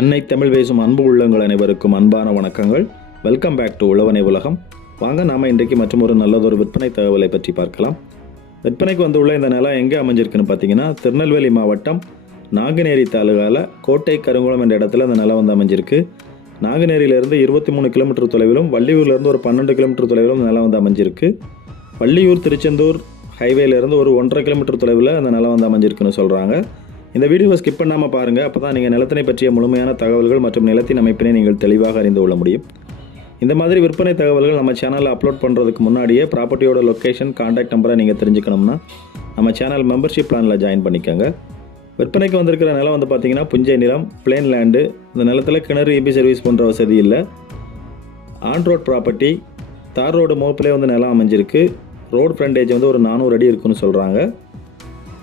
அன்னை தமிழ் பேசும் அன்பு உள்ளங்கள் அனைவருக்கும் அன்பான வணக்கங்கள். வெல்கம் பேக் டு உழவனை உலகம். வாங்க நாம் இன்றைக்கு மற்றும் ஒரு நல்லதொரு விற்பனை தகவலை பற்றி பார்க்கலாம். விற்பனைக்கு வந்துள்ள இந்த நிலம் எங்கே அமைஞ்சிருக்குன்னு பார்த்தீங்கன்னா திருநெல்வேலி மாவட்டம் நாங்குநேரி தாலுகாவில் கோட்டை கருங்குளம் என்ற இடத்துல இந்த நிலம் வந்து அமைஞ்சிருக்கு. நாங்குநேரியிலேருந்து இருபத்தி மூணு கிலோமீட்டர் தொலைவிலும் வள்ளியூர்லேருந்து ஒரு பன்னெண்டு கிலோமீட்டர் தொலைவிலும் இந்த நிலம் வந்து அமைஞ்சிருக்கு. வள்ளியூர் திருச்செந்தூர் ஹைவேலேருந்து ஒரு ஒன்றரை கிலோமீட்டர் தொலைவில் அந்த நிலம் வந்து அமைஞ்சிருக்குன்னு சொல்கிறாங்க இந்த வீடியோவை ஸ்கிப் பண்ணாமல் பாருங்கள் அப்போ தான் நீங்கள் நிலத்தினை பற்றிய முழுமையான தகவல்கள் மற்றும் நிலத்தின் அமைப்பினை நீங்கள் தெளிவாக அறிந்து கொள்ள முடியும். இந்த மாதிரி விற்பனை தகவல்கள் நம்ம சேனலில் அப்லோட் பண்ணுறதுக்கு முன்னாடியே ப்ராப்பர்ட்டியோட லொக்கேஷன் காண்டாக்ட் நம்பரை நீங்கள் தெரிஞ்சுக்கணும்னா நம்ம சேனல் மெம்பர்ஷிப் பிளானில் ஜாயின் பண்ணிக்கோங்க. விற்பனைக்கு வந்திருக்கிற நிலம் வந்து பார்த்தீங்கன்னா புஞ்சை நிலம் பிளேன் லேண்டு இந்த நிலத்தில் கிணறு இபி சர்வீஸ் போன்ற வசதி இல்லை. ஆன் ரோட் ப்ராப்பர்ட்டி தார் ரோடு மோப்பிலே வந்து நிலம் அமைஞ்சிருக்கு. ரோடு ஃப்ரண்டேஜ் வந்து ஒரு நானூறு அடி இருக்குன்னு சொல்கிறாங்க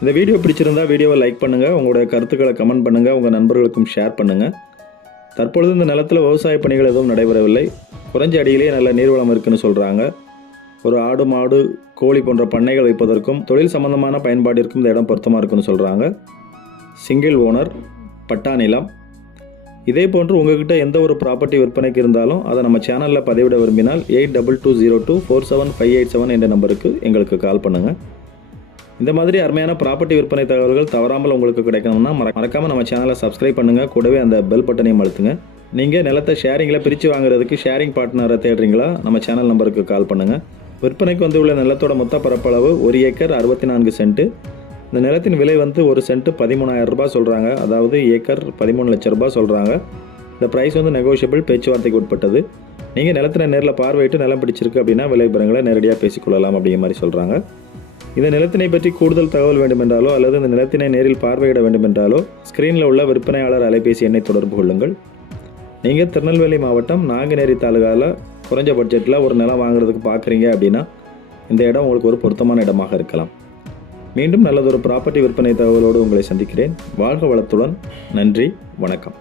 இந்த வீடியோ பிடிச்சிருந்தா வீடியோவை லைக் பண்ணுங்கள் உங்களுடைய கருத்துக்களை கமெண்ட் பண்ணுங்கள் உங்கள் நண்பர்களுக்கும் ஷேர் பண்ணுங்கள் தற்பொழுது இந்த நிலத்தில் விவசாய பணிகள் எதுவும் நடைபெறவில்லை. குறைஞ்ச அடியிலேயே நல்ல நீர்வளம் இருக்குன்னு சொல்கிறாங்க ஒரு ஆடு மாடு கோழி போன்ற பண்ணைகள் வைப்பதற்கும் தொழில் சம்பந்தமான பயன்பாட்டிற்கும் இந்த இடம் பொருத்தமாக இருக்குன்னு சொல்கிறாங்க சிங்கிள் ஓனர் பட்டா நிலம். இதே போன்று உங்ககிட்ட எந்த ஒரு ப்ராப்பர்ட்டி விற்பனைக்கு இருந்தாலும் அதை நம்ம சேனலில் பதிவிட விரும்பினால் eight double two zero two four seven five eight seven என்ற நம்பருக்கு எங்களுக்கு கால் பண்ணுங்கள் இந்த மாதிரி அருமையான ப்ராப்பர்ட்டி விற்பனை தகவல்கள் தவறாமல் உங்களுக்கு கிடைக்கணும்னா மற மறக்காமல் நம்ம சேனலை சப்ஸ்கிரைப் பண்ணுங்கள் கூடவே அந்த பெல் பட்டனையும் அழுத்துங்க. நீங்கள் நிலத்தை ஷேரிங்கில் பிரித்து வாங்குறதுக்கு ஷேரிங் பார்ட்னரை தேடுறீங்களா? நம்ம சேனல் நம்பருக்கு கால் பண்ணுங்கள் விற்பனைக்கு வந்து உள்ள நிலத்தோட மொத்த பரப்பளவு ஒரு ஏக்கர் அறுபத்தி நான்கு சென்ட்டு. இந்த நிலத்தின் விலை வந்து ஒரு சென்ட்டு பதிமூணாயிரம் ரூபாய் சொல்கிறாங்க அதாவது ஏக்கர் பதிமூணு லட்ச ரூபாய் சொல்கிறாங்க இந்த ப்ரைஸ் வந்து நெகோஷியபிள் பேச்சுவார்த்தைக்கு உட்பட்டது. நீங்கள் நிலத்தினை நேரில் பார்வையிட்டு நிலம் பிடிச்சிருக்கு அப்படின்னா விலை விவரங்களை நேரடியாக பேசிக்கொள்ளலாம் அப்படிங்கிற மாதிரி சொல்கிறாங்க இந்த நிலத்தினை பற்றி கூடுதல் தகவல் வேண்டுமென்றாலோ அல்லது இந்த நிலத்தினை நேரில் பார்வையிட வேண்டுமென்றாலோ ஸ்க்ரீனில் உள்ள விற்பனையாளர் அலைபேசி எண்ணை தொடர்பு கொள்ளுங்கள். நீங்கள் திருநெல்வேலி மாவட்டம் நாங்குநேரி தாலுகாவில் குறைஞ்ச பட்ஜெட்டில் ஒரு நிலம் வாங்குறதுக்கு பார்க்குறீங்க அப்படின்னா இந்த இடம் உங்களுக்கு ஒரு பொருத்தமான இடமாக இருக்கலாம். மீண்டும் நல்லதொரு ப்ராப்பர்ட்டி விற்பனை தகவலோடு உங்களை சந்திக்கிறேன். வாழ்க வளத்துடன். நன்றி. வணக்கம்.